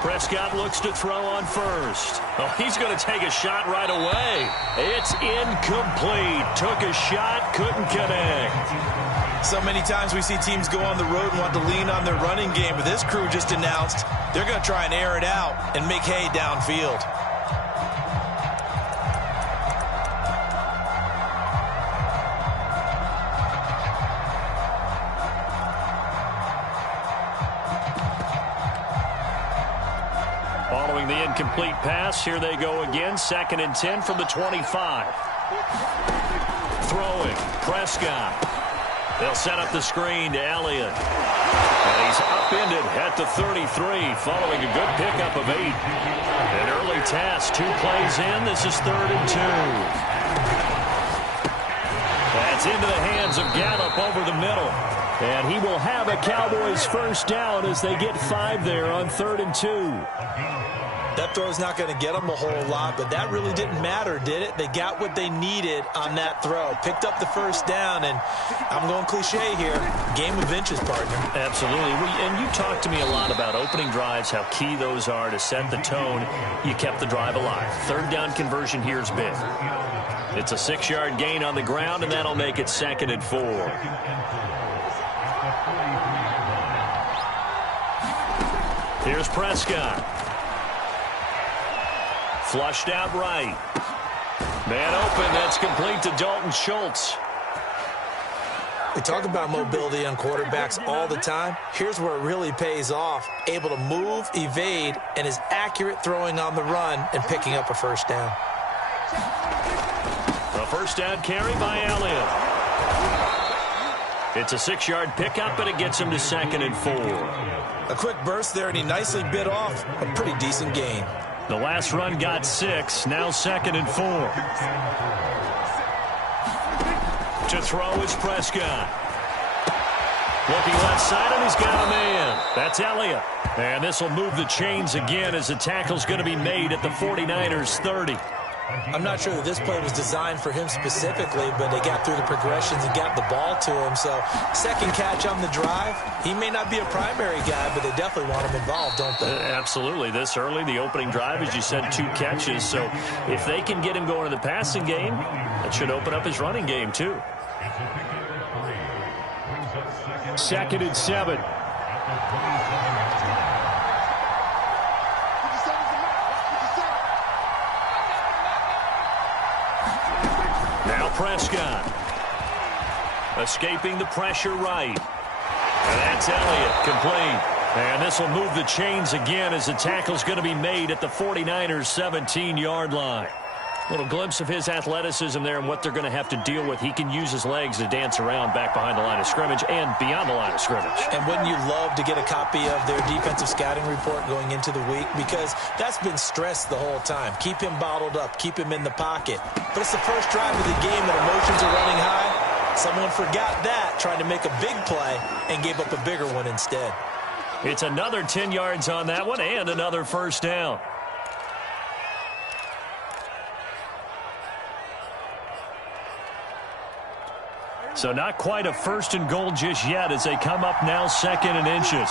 Prescott looks to throw on first. Oh, he's going to take a shot right away. It's incomplete. Took a shot, couldn't connect. So many times we see teams go on the road and want to lean on their running game, but this crew just announced they're going to try and air it out and make hay downfield. Following the incomplete pass, here they go again. 2nd and 10 from the 25. Throwing, Prescott. They'll set up the screen to Elliott. And he's upended at the 33, following a good pickup of 8. An early task, 2 plays in. This is 3rd and 2. That's into the hands of Gallup over the middle. And he will have a Cowboys first down as they get 5 there on 3rd and 2. That throw's not going to get them a whole lot, but that really didn't matter, did it? They got what they needed on that throw. Picked up the first down, and I'm going cliche here. Game of inches, partner. Absolutely. And you talked to me a lot about opening drives, how key those are to set the tone. You kept the drive alive. 3rd down conversion here is big. It's a 6-yard gain on the ground, and that'll make it 2nd and 4. Here's Prescott. Flushed out right. Man open. That's complete to Dalton Schultz. We talk about mobility on quarterbacks all the time. Here's where it really pays off. Able to move, evade, and is accurate throwing on the run and picking up a first down. A first down carry by Elliott. It's a 6-yard pickup, and it gets him to 2nd and 4. A quick burst there, and he nicely bit off a pretty decent gain. The last run got 6, now 2nd and 4. To throw is Prescott. Looking left side, and he's got a man. That's Elliott. And this will move the chains again as the tackle's going to be made at the 49ers 30. I'm not sure that this play was designed for him specifically, but they got through the progressions and got the ball to him. So, second catch on the drive. He may not be a primary guy, but they definitely want him involved, don't they? Absolutely. This early, the opening drive, as you said, 2 catches. So, if they can get him going in the passing game, that should open up his running game, too. 2nd and 7. Prescott escaping the pressure right. And that's Elliott complete. And this will move the chains again as the tackle's going to be made at the 49ers 17-yard line. A little glimpse of his athleticism there and what they're going to have to deal with. He can use his legs to dance around back behind the line of scrimmage and beyond the line of scrimmage. And wouldn't you love to get a copy of their defensive scouting report going into the week? Because that's been stressed the whole time. Keep him bottled up. Keep him in the pocket. But it's the first drive of the game and emotions are running high. Someone forgot that, trying to make a big play, and gave up a bigger one instead. It's another 10 yards on that one and another first down. So not quite a 1st and goal just yet as they come up now 2nd and inches.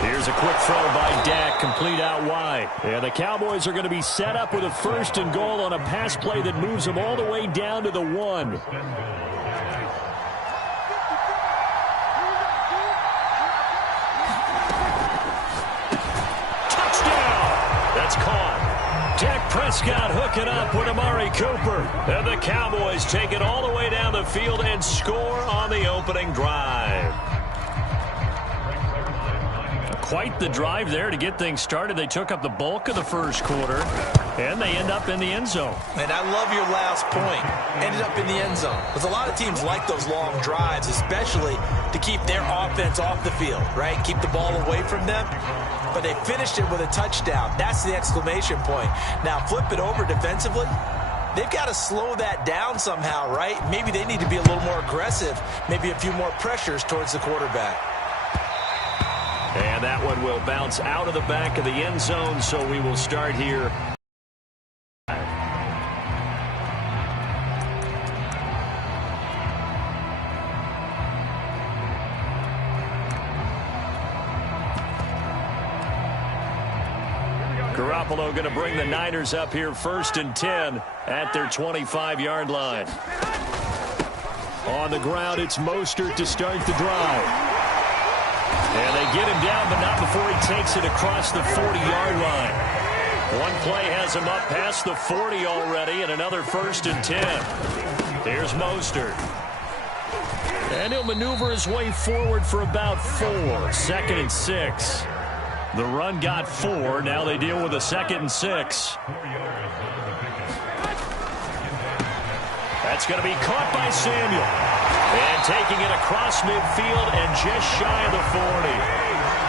Here's a quick throw by Dak, complete out wide. And the Cowboys are going to be set up with a 1st and goal on a pass play that moves them all the way down to the 1. Touchdown! That's caught. Dak Prescott hooking up with Amari Cooper. And the Cowboys take it all the way down the field and score on the opening drive. Quite the drive there to get things started. They took up the bulk of the first quarter, and they end up in the end zone. And I love your last point. Ended up in the end zone. Because a lot of teams like those long drives, especially to keep their offense off the field, right? Keep the ball away from them. But they finished it with a touchdown. That's the exclamation point. Now, flip it over defensively. They've got to slow that down somehow, right? Maybe they need to be a little more aggressive. Maybe a few more pressures towards the quarterback. And that one will bounce out of the back of the end zone, so we will start here. Garoppolo going to bring the Niners up here 1st and 10 at their 25-yard line. On the ground, it's Mostert to start the drive. And they get him down, but not before he takes it across the 40-yard line. One play has him up past the 40 already, and another 1st and 10. Here's Mostert. And he'll maneuver his way forward for about 4. 2nd and 6. The run got 4. Now they deal with a 2nd and 6. That's going to be caught by Samuel. And taking it across midfield and just shy of the 40.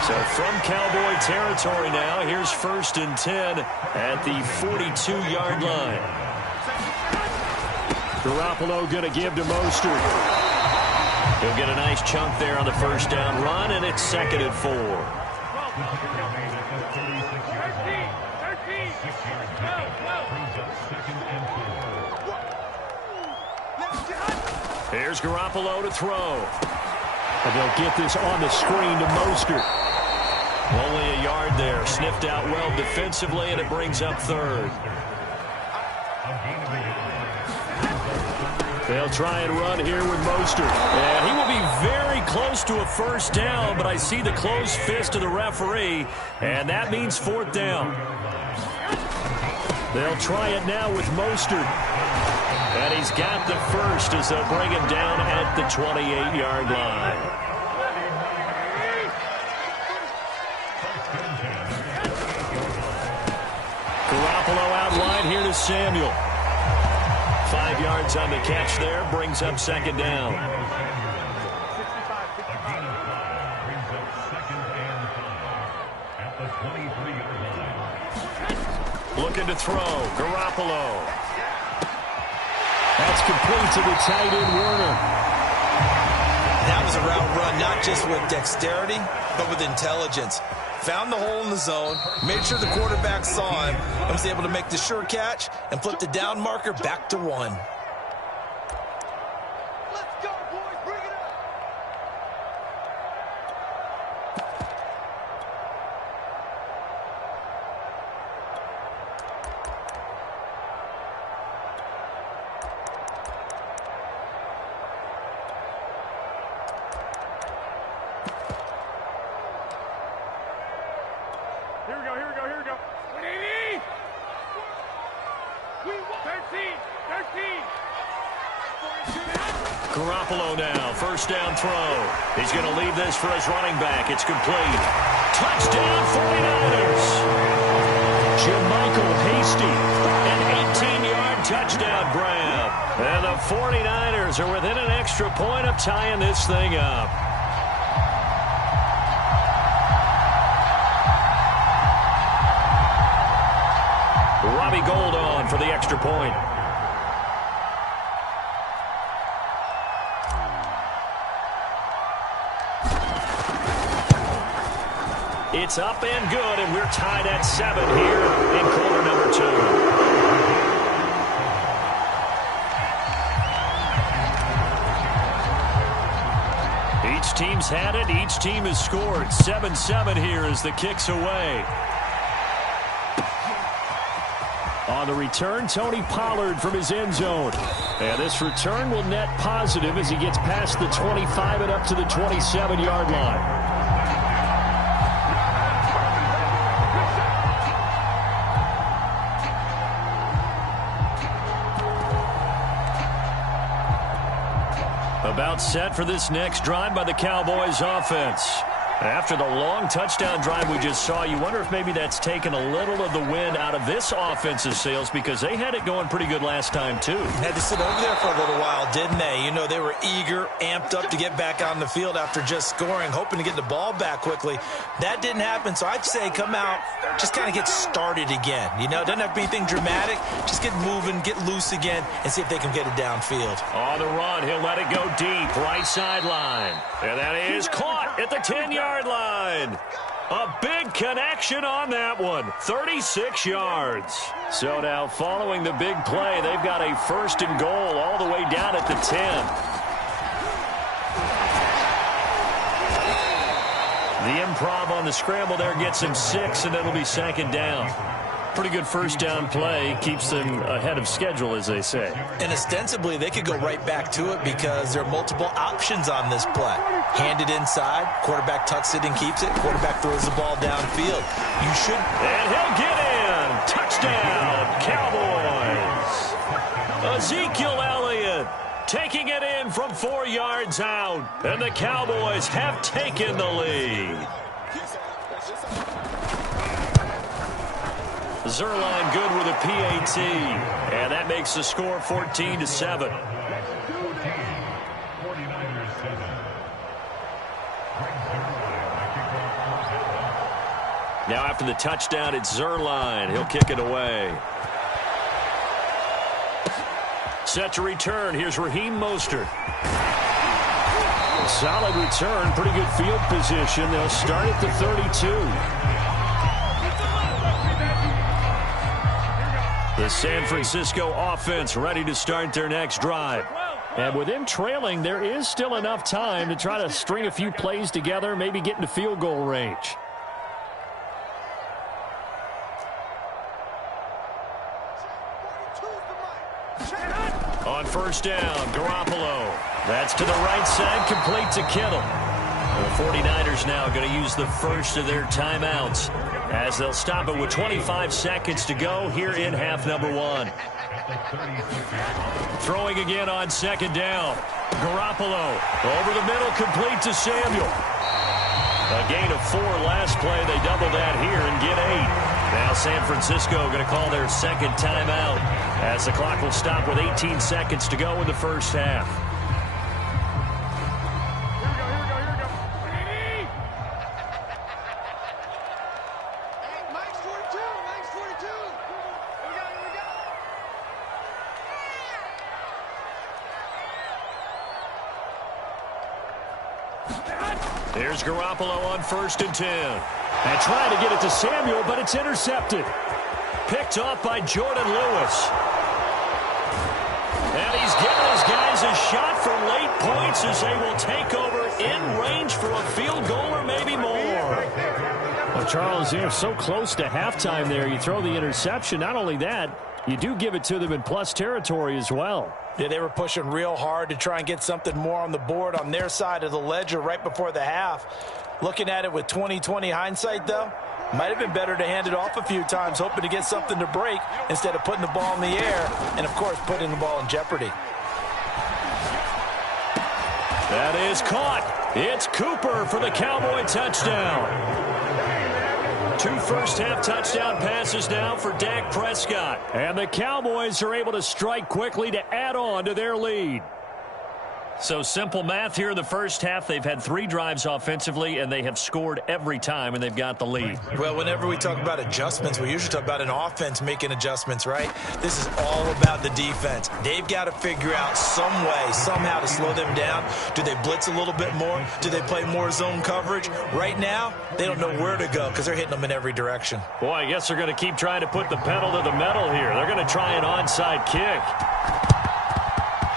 So from Cowboy territory now, here's 1st and 10 at the 42-yard line. Garoppolo going to give to Mostert. He'll get a nice chunk there on the 1st down run, and it's 2nd and 4. Here's Garoppolo to throw. And they'll get this on the screen to Mostert. Only a yard there. Sniffed out well defensively, and it brings up 3rd. They'll try and run here with Mostert. And he will be very close to a 1st down, but I see the closed fist of the referee, and that means 4th down. They'll try it now with Mostert. And he's got the 1st as they'll bring him down at the 28-yard line. Garoppolo out wide here to Samuel. 5 yards on the catch there, brings up 2nd down. Looking to throw, Garoppolo. That's complete to the tight end, Werner. That was a route run, not just with dexterity, but with intelligence. Found the hole in the zone, made sure the quarterback saw him, and was able to make the sure catch and flip the down marker back to 1. Here we go. 180. 13. Garoppolo now, 1st down throw. He's going to leave this for his running back. It's complete. Touchdown 49ers. Jermichael Hasty, an 18-yard touchdown grab. And the 49ers are within an extra point of tying this thing up. Robbie Gould on for the extra point. It's up and good, and we're tied at 7 here in quarter number 2. Each team's had it. Each team has scored. 7-7 here as the kick's away. On the return, Tony Pollard from his end zone. And this return will net positive as he gets past the 25 and up to the 27-yard line. About set for this next drive by the Cowboys offense. After the long touchdown drive we just saw, you wonder if maybe that's taken a little of the wind out of this offensive sails, because they had it going pretty good last time, too. Had to sit over there for a little while, didn't they? You know, they were eager, amped up to get back on the field after just scoring, hoping to get the ball back quickly. That didn't happen, so I'd say come out, just kind of get started again. You know, it doesn't have to be anything dramatic. Just get moving, get loose again, and see if they can get it downfield. On the run, he'll let it go deep, right sideline. And that is caught at the 10-yard line. A big connection on that one. 36 yards. So now following the big play, they've got a 1st and goal all the way down at the 10. The improv on the scramble there gets him 6, and it'll be 2nd down. Pretty good first down play. Keeps them ahead of schedule, as they say. And ostensibly, they could go right back to it because there are multiple options on this play. Hand it inside, quarterback tucks it and keeps it, quarterback throws the ball downfield. You should... And he'll get in. Touchdown, Cowboys. Ezekiel Elliott taking it in from 4 yards out. And the Cowboys have taken the lead. Zerline good with a PAT. And that makes the score 14-7. Now after the touchdown, it's Zerline. He'll kick it away. Set to return. Here's Raheem Mostert. Solid return. Pretty good field position. They'll start at the 32. The San Francisco offense ready to start their next drive. And with them trailing, there is still enough time to try to string a few plays together, maybe get into field goal range. On first down, Garoppolo. That's to the right side, complete to Kittle. The 49ers now going to use the first of their timeouts as they'll stop it with 25 seconds to go here in half number 1. Throwing again on second down. Garoppolo over the middle, complete to Samuel. A gain of 4 last play. They double that here and get 8. Now San Francisco going to call their second timeout as the clock will stop with 18 seconds to go in the first half. Here's Garoppolo on first and 10. And trying to get it to Samuel, but it's intercepted. Picked off by Jordan Lewis. And he's given his guys a shot for late points as they will take over in range for a field goal or maybe more. Well, Charles, they're so close to halftime there. You throw the interception. Not only that, you do give it to them in plus territory as well. Yeah, they were pushing real hard to try and get something more on the board on their side of the ledger right before the half. Looking at it with 20/20 hindsight, though, might have been better to hand it off a few times, hoping to get something to break instead of putting the ball in the air and, of course, putting the ball in jeopardy. That is caught. It's Cooper for the Cowboy touchdown. 2 first-half touchdown passes now for Dak Prescott. And the Cowboys are able to strike quickly to add on to their lead. So simple math here in the first half. They've had 3 drives offensively, and they have scored every time, and they've got the lead. Well, whenever we talk about adjustments, we usually talk about an offense making adjustments, right? This is all about the defense. They've got to figure out some way, somehow to slow them down. Do they blitz a little bit more? Do they play more zone coverage? Right now, they don't know where to go because they're hitting them in every direction. Boy, I guess they're going to keep trying to put the pedal to the metal here. They're going to try an onside kick.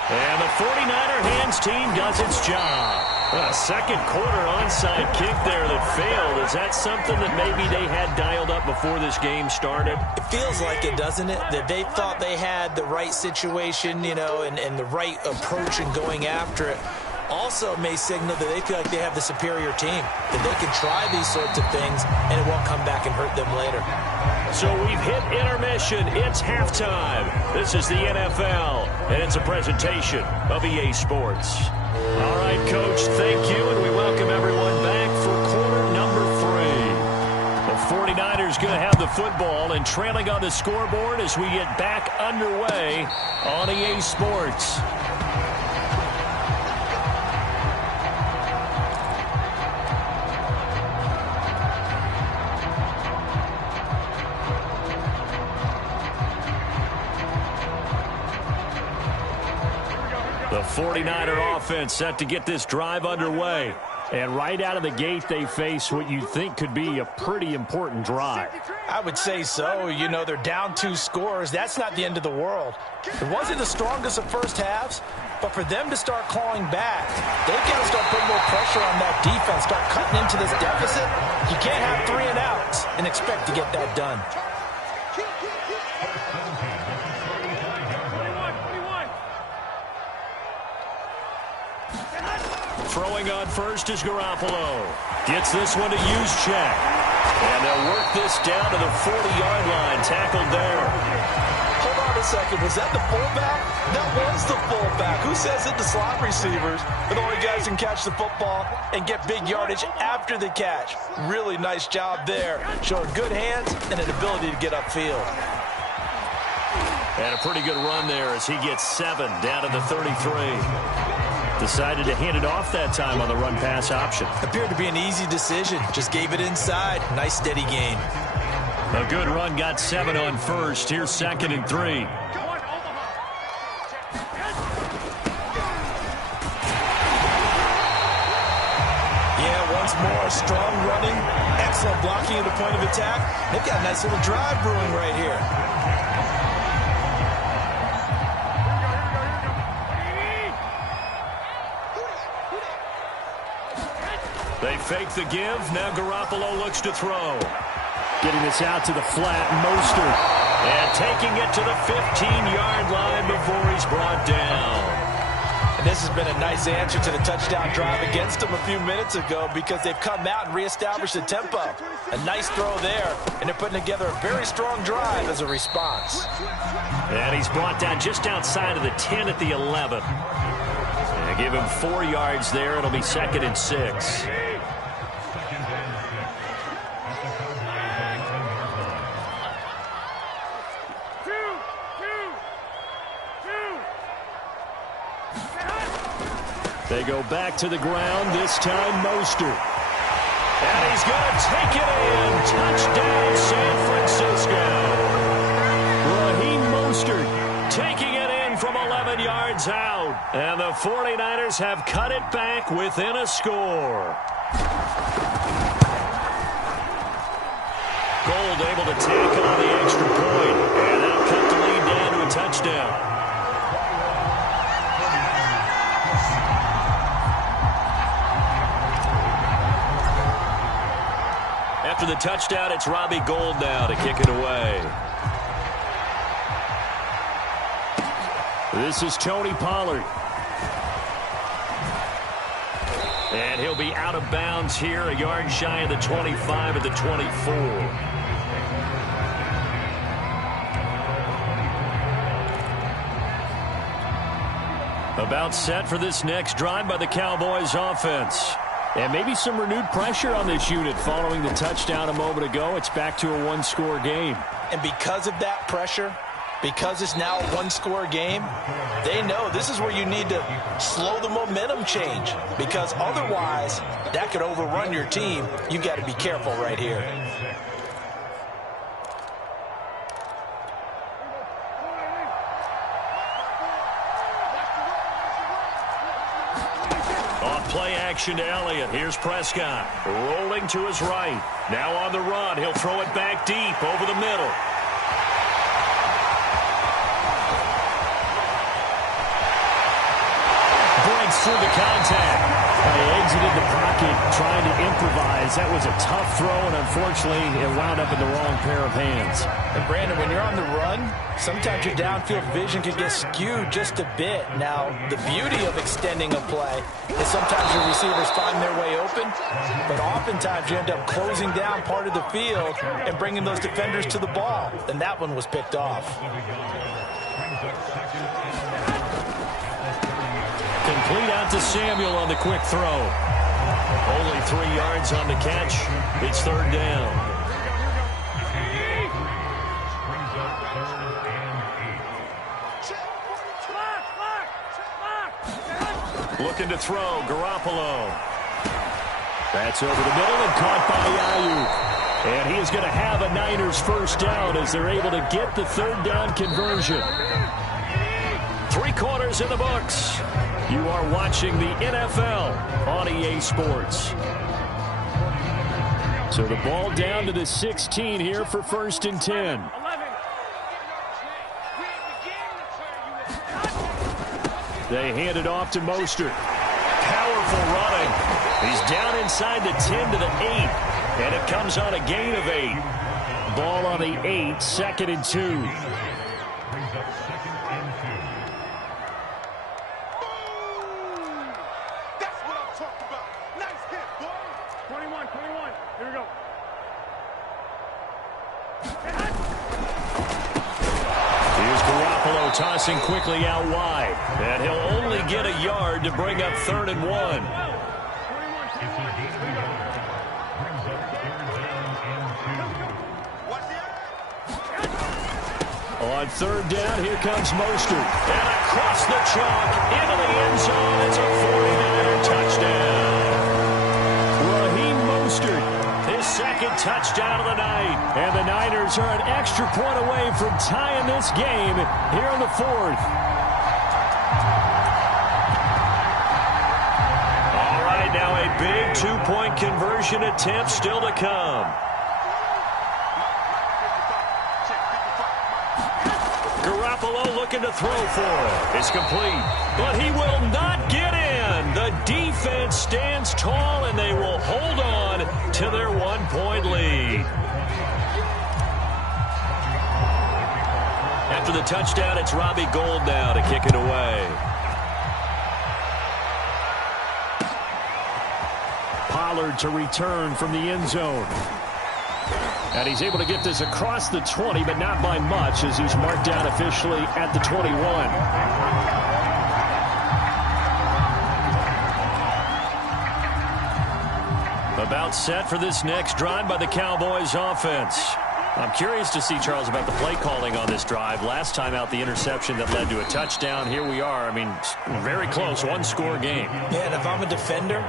And the 49er hands team does its job. A second quarter onside kick there that failed. Is that something that maybe they had dialed up before this game started? It feels like it, doesn't it? That they thought they had the right situation, you know, and the right approach in going after it. Also may signal that they feel like they have the superior team, that they can try these sorts of things and it won't come back and hurt them later. So we've hit intermission. It's halftime. This is the NFL, and it's a presentation of EA Sports. All right, Coach, thank you, and we welcome everyone back for quarter number 3. The 49ers going to have the football and trailing on the scoreboard as we get back underway on EA Sports. The 49er offense set to get this drive underway. And right out of the gate, they face what you think could be a pretty important drive. I would say so. You know, they're down 2 scores. That's not the end of the world. It wasn't the strongest of first halves, but for them to start clawing back, they've got to start putting more pressure on that defense, start cutting into this deficit. You can't have 3 and outs and expect to get that done. Throwing on first is Garoppolo. Gets this one to Juszczyk. And they'll work this down to the 40-yard line. Tackled there. Hold on a second. Was that the fullback? That was the fullback. Who says it? The slot receivers. But the only guys who can catch the football and get big yardage after the catch. Really nice job there. Showing good hands and an ability to get upfield. And a pretty good run there as he gets 7 down to the 33. Decided to hand it off that time on the run-pass option. Appeared to be an easy decision. Just gave it inside. Nice, steady gain. A good run, got 7 on first. Here's 2nd and 3. Yeah, once more, strong running. Excellent blocking at the point of attack. They've got a nice little drive brewing right here. They fake the give. Now Garoppolo looks to throw. Getting this out to the flat, Mostert. And taking it to the 15-yard line before he's brought down. And this has been a nice answer to the touchdown drive against them a few minutes ago because they've come out and reestablished the tempo. A nice throw there, and they're putting together a very strong drive as a response. And he's brought down just outside of the 10 at the 11. And give him 4 yards there. It'll be 2nd and 6. They go back to the ground, this time Mostert. And he's going to take it in. Touchdown, San Francisco. Raheem Mostert taking it in from 11 yards out. And the 49ers have cut it back within a score. Gold able to tackle on the extra point. And that'll cut the lead down to a touchdown. After the touchdown, it's Robbie Gould now to kick it away. This is Tony Pollard. And he'll be out of bounds here, a yard shy of the 25 at the 24. About set for this next drive by the Cowboys offense. And maybe some renewed pressure on this unit following the touchdown a moment ago. It's back to a one-score game. And because of that pressure, because it's now a one-score game, they know this is where you need to slow the momentum change. Because otherwise, that could overrun your team. You've got to be careful right here. Play action to Elliott. Here's Prescott. Rolling to his right. Now on the run. He'll throw it back deep over the middle. Breaks through the contact. He exited the pocket trying to improvise. That was a tough throw, and unfortunately, it wound up in the wrong pair of hands. And Brandon, when you're on the run, sometimes your downfield vision can get skewed just a bit. Now, the beauty of extending a play is sometimes your receivers find their way open, but oftentimes you end up closing down part of the field and bringing those defenders to the ball. And that one was picked off. Complete out to Samuel on the quick throw. Only 3 yards on the catch. It's 3rd down. Looking to throw, Garoppolo. That's over the middle and caught by Ayuk. And he is going to have a Niners first down as they're able to get the 3rd down conversion. 3 quarters in the books. You are watching the NFL on EA Sports. So the ball down to the 16 here for 1st and 10. They hand it off to Mostert. Powerful running. He's down inside the 10 to the 8. And it comes on a gain of 8. Ball on the 8, 2nd and 2. tossing quickly out wide. And he'll only get a yard to bring up 3rd and 1. On 3rd down, here comes Mostert. And across the chalk, into the end zone. It's a 49er touchdown. Raheem Mostert, his 2nd touchdown of the night. And the Niners are an extra point away from tying this game here in the 4th. All right, now a big 2-point conversion attempt still to come. Looking to throw for it. It's complete, but he will not get in. The defense stands tall, and they will hold on to their 1-point lead. After the touchdown, it's Robbie Gould now to kick it away. Pollard to return from the end zone. And he's able to get this across the 20, but not by much, as he's marked down officially at the 21. About set for this next drive by the Cowboys offense. I'm curious to see, Charles, about the play calling on this drive. Last time out, the interception that led to a touchdown. Here we are. I mean, very close, 1-score game. Yeah, and if I'm a defender,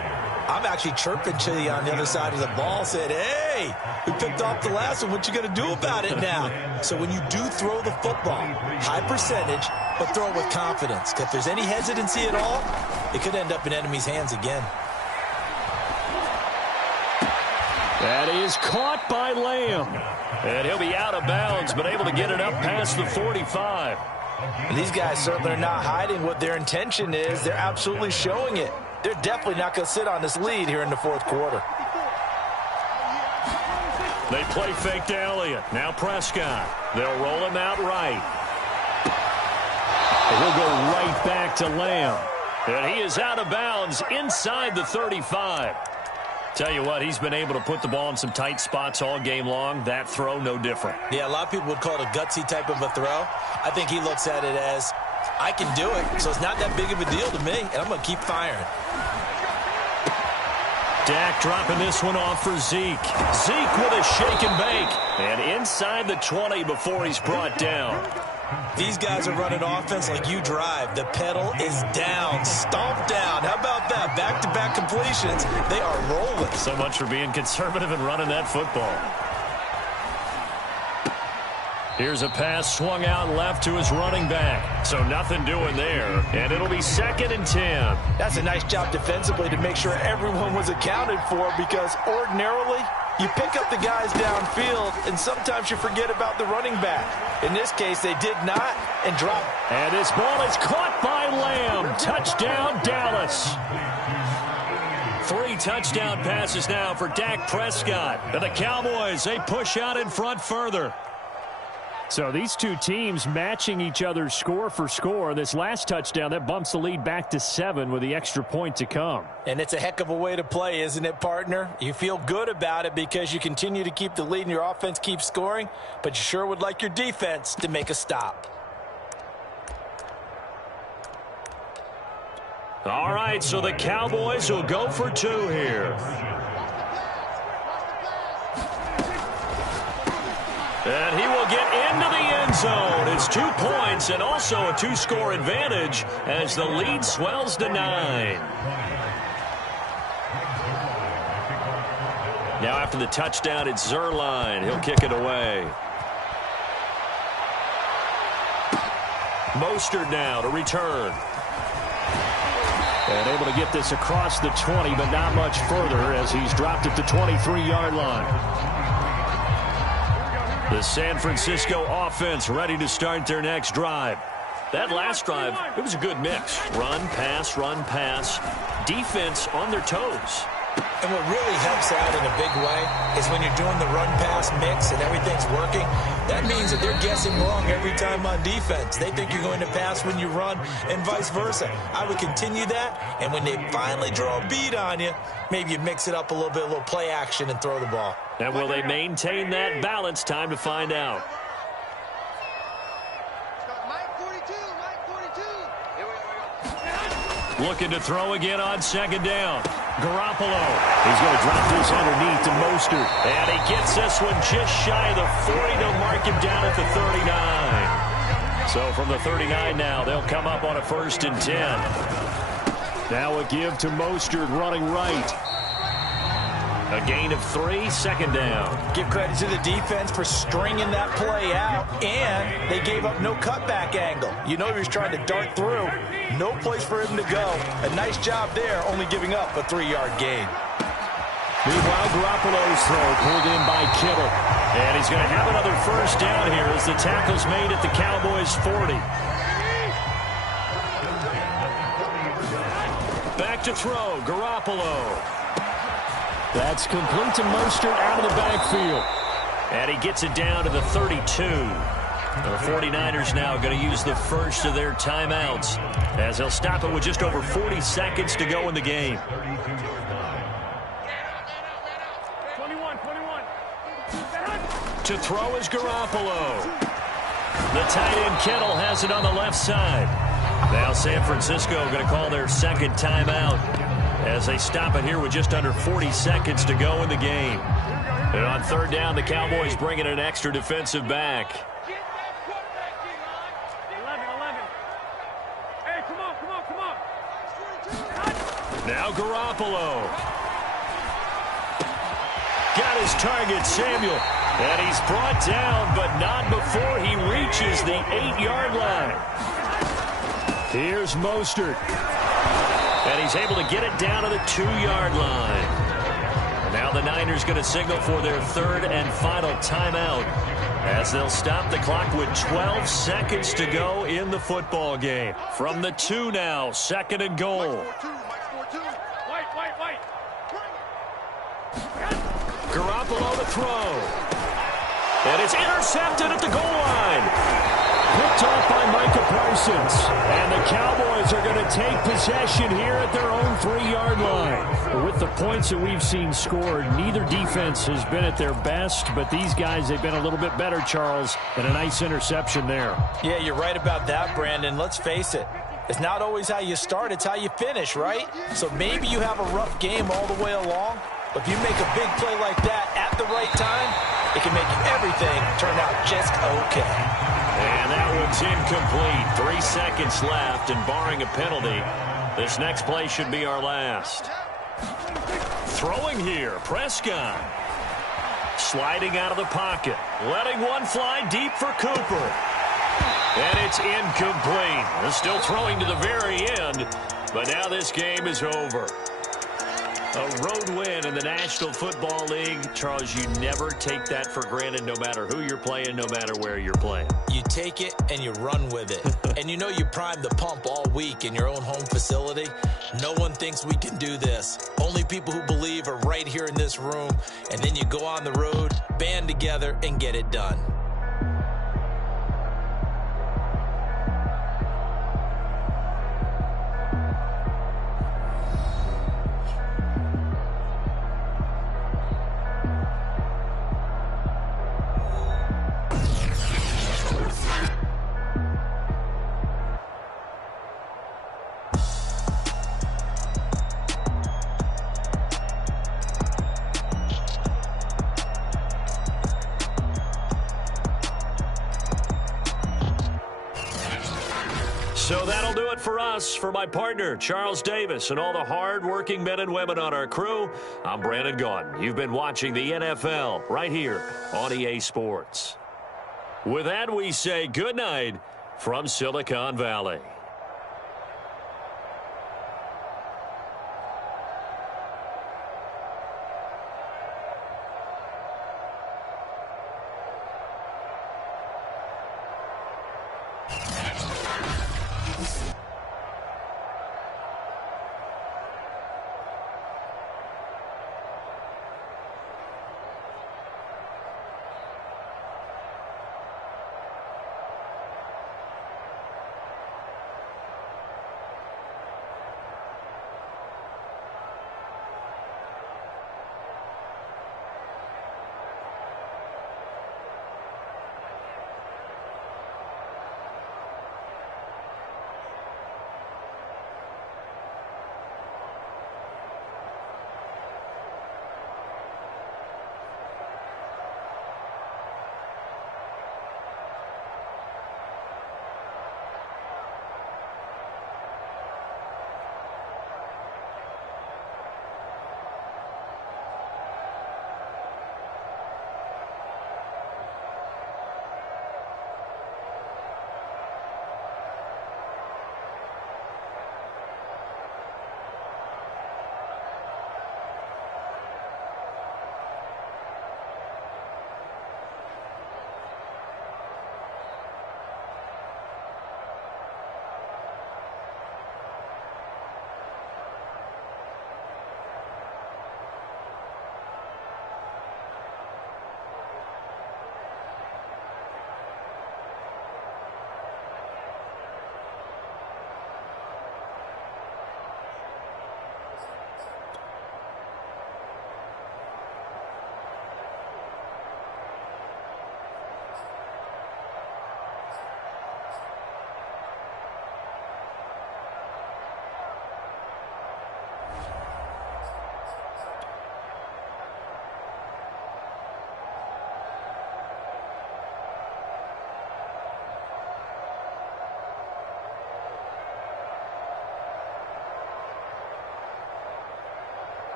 I'm actually chirping to you on the other side of the ball, said, hey, we picked off the last one. What you going to do about it now? So when you do throw the football, high percentage, but throw it with confidence. If there's any hesitancy at all, it could end up in enemy's hands again. That is caught by Lamb. And he'll be out of bounds, but able to get it up past the 45. And these guys certainly are not hiding what their intention is. They're absolutely showing it. They're definitely not going to sit on this lead here in the 4th quarter. They play fake to Elliott. Now Prescott. They'll roll him out right. And he'll go right back to Lamb. And he is out of bounds inside the 35. Tell you what, he's been able to put the ball in some tight spots all game long. That throw, no different. Yeah, a lot of people would call it a gutsy type of a throw. I think he looks at it as, I can do it, so it's not that big of a deal to me, and I'm going to keep firing. Dak dropping this one off for Zeke. Zeke with a shake and bake. And inside the 20 before he's brought down. These guys are running offense like you drive. The pedal is down, stomped down. How about that? Back-to-back completions. They are rolling. So much for being conservative and running that football. Here's a pass swung out left to his running back. So nothing doing there. And it'll be 2nd and 10. That's a nice job defensively to make sure everyone was accounted for, because ordinarily you pick up the guys downfield and sometimes you forget about the running back. In this case, they did not and dropped. And this ball is caught by Lamb. Touchdown, Dallas. 3 touchdown passes now for Dak Prescott. And the Cowboys, they push out in front further. So these two teams matching each other score for score. This last touchdown, that bumps the lead back to 7 with the extra point to come. And it's a heck of a way to play, isn't it, partner? You feel good about it because you continue to keep the lead and your offense keeps scoring, but you sure would like your defense to make a stop. All right, so the Cowboys will go for 2 here. And he will get into the end zone. It's 2 points and also a 2-score advantage as the lead swells to 9. Now after the touchdown, it's Zerline. He'll kick it away. Mostert now to return. And able to get this across the 20, but not much further as he's dropped at the 23-yard line. The San Francisco offense ready to start their next drive. That last drive, it was a good mix. Run, pass, defense on their toes. And what really helps out in a big way is when you're doing the run-pass mix and everything's working, that means that they're guessing wrong every time on defense. They think you're going to pass when you run and vice versa. I would continue that, and when they finally draw a beat on you, maybe you mix it up a little bit, a little play action, and throw the ball. And will they maintain that balance? Time to find out. Looking to throw again on second down. Garoppolo. He's going to drop this underneath to Mostert. And he gets this one just shy of the 40. They'll mark him down at the 39. So from the 39 now, they'll come up on a 1st and 10. Now a give to Mostert running right. A gain of 3, 2nd down. Give credit to the defense for stringing that play out, and they gave up no cutback angle. You know he was trying to dart through. No place for him to go. A nice job there, only giving up a 3-yard gain. Meanwhile, Garoppolo's throw pulled in by Kittle. And he's going to have another 1st down here as the tackle's made at the Cowboys' 40. Back to throw, Garoppolo. That's complete to Mostert out of the backfield. And he gets it down to the 32. The 49ers now going to use the first of their timeouts as they'll stop it with just over 40 seconds to go in the game. 21. To throw is Garoppolo. The tight end Kittle has it on the left side. Now San Francisco going to call their 2nd timeout as they stop it here with just under 40 seconds to go in the game. And on 3rd down, the Cowboys bring in an extra defensive back. 11. Hey, come on. Now Garoppolo. Got his target, Samuel. And he's brought down, but not before he reaches the 8-yard line. Here's Mostert. And he's able to get it down to the 2-yard line. And now the Niners going to signal for their 3rd and final timeout as they'll stop the clock with 12 seconds to go in the football game. From the 2 now, 2nd and goal. White. Garoppolo to throw. And it's intercepted at the goal line. Picked off by Micah Parsons. And the Cowboys are going to take possession here at their own 3-yard line. With the points that we've seen scored, neither defense has been at their best, but these guys, they've been a little bit better, Charles, and a nice interception there. Yeah, you're right about that, Brandon. Let's face it. It's not always how you start, it's how you finish, right? So maybe you have a rough game all the way along, but if you make a big play like that at the right time, it can make everything turn out just okay. And that one's incomplete. 3 seconds left, and barring a penalty, this next play should be our last. Throwing here, Prescott. Sliding out of the pocket. Letting one fly deep for Cooper. And it's incomplete. They're still throwing to the very end, but now this game is over. A road win in the National Football League. Charles, you never take that for granted no matter who you're playing, no matter where you're playing. You take it and you run with it. And you know you primed the pump all week in your own home facility. No one thinks we can do this. Only people who believe are right here in this room. And then you go on the road, band together, and get it done. So that'll do it for us. For my partner, Charles Davis, and all the hard-working men and women on our crew, I'm Brandon Gaudin. You've been watching the NFL right here on EA Sports. With that, we say good night from Silicon Valley.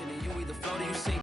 ocean and you either float or you sink.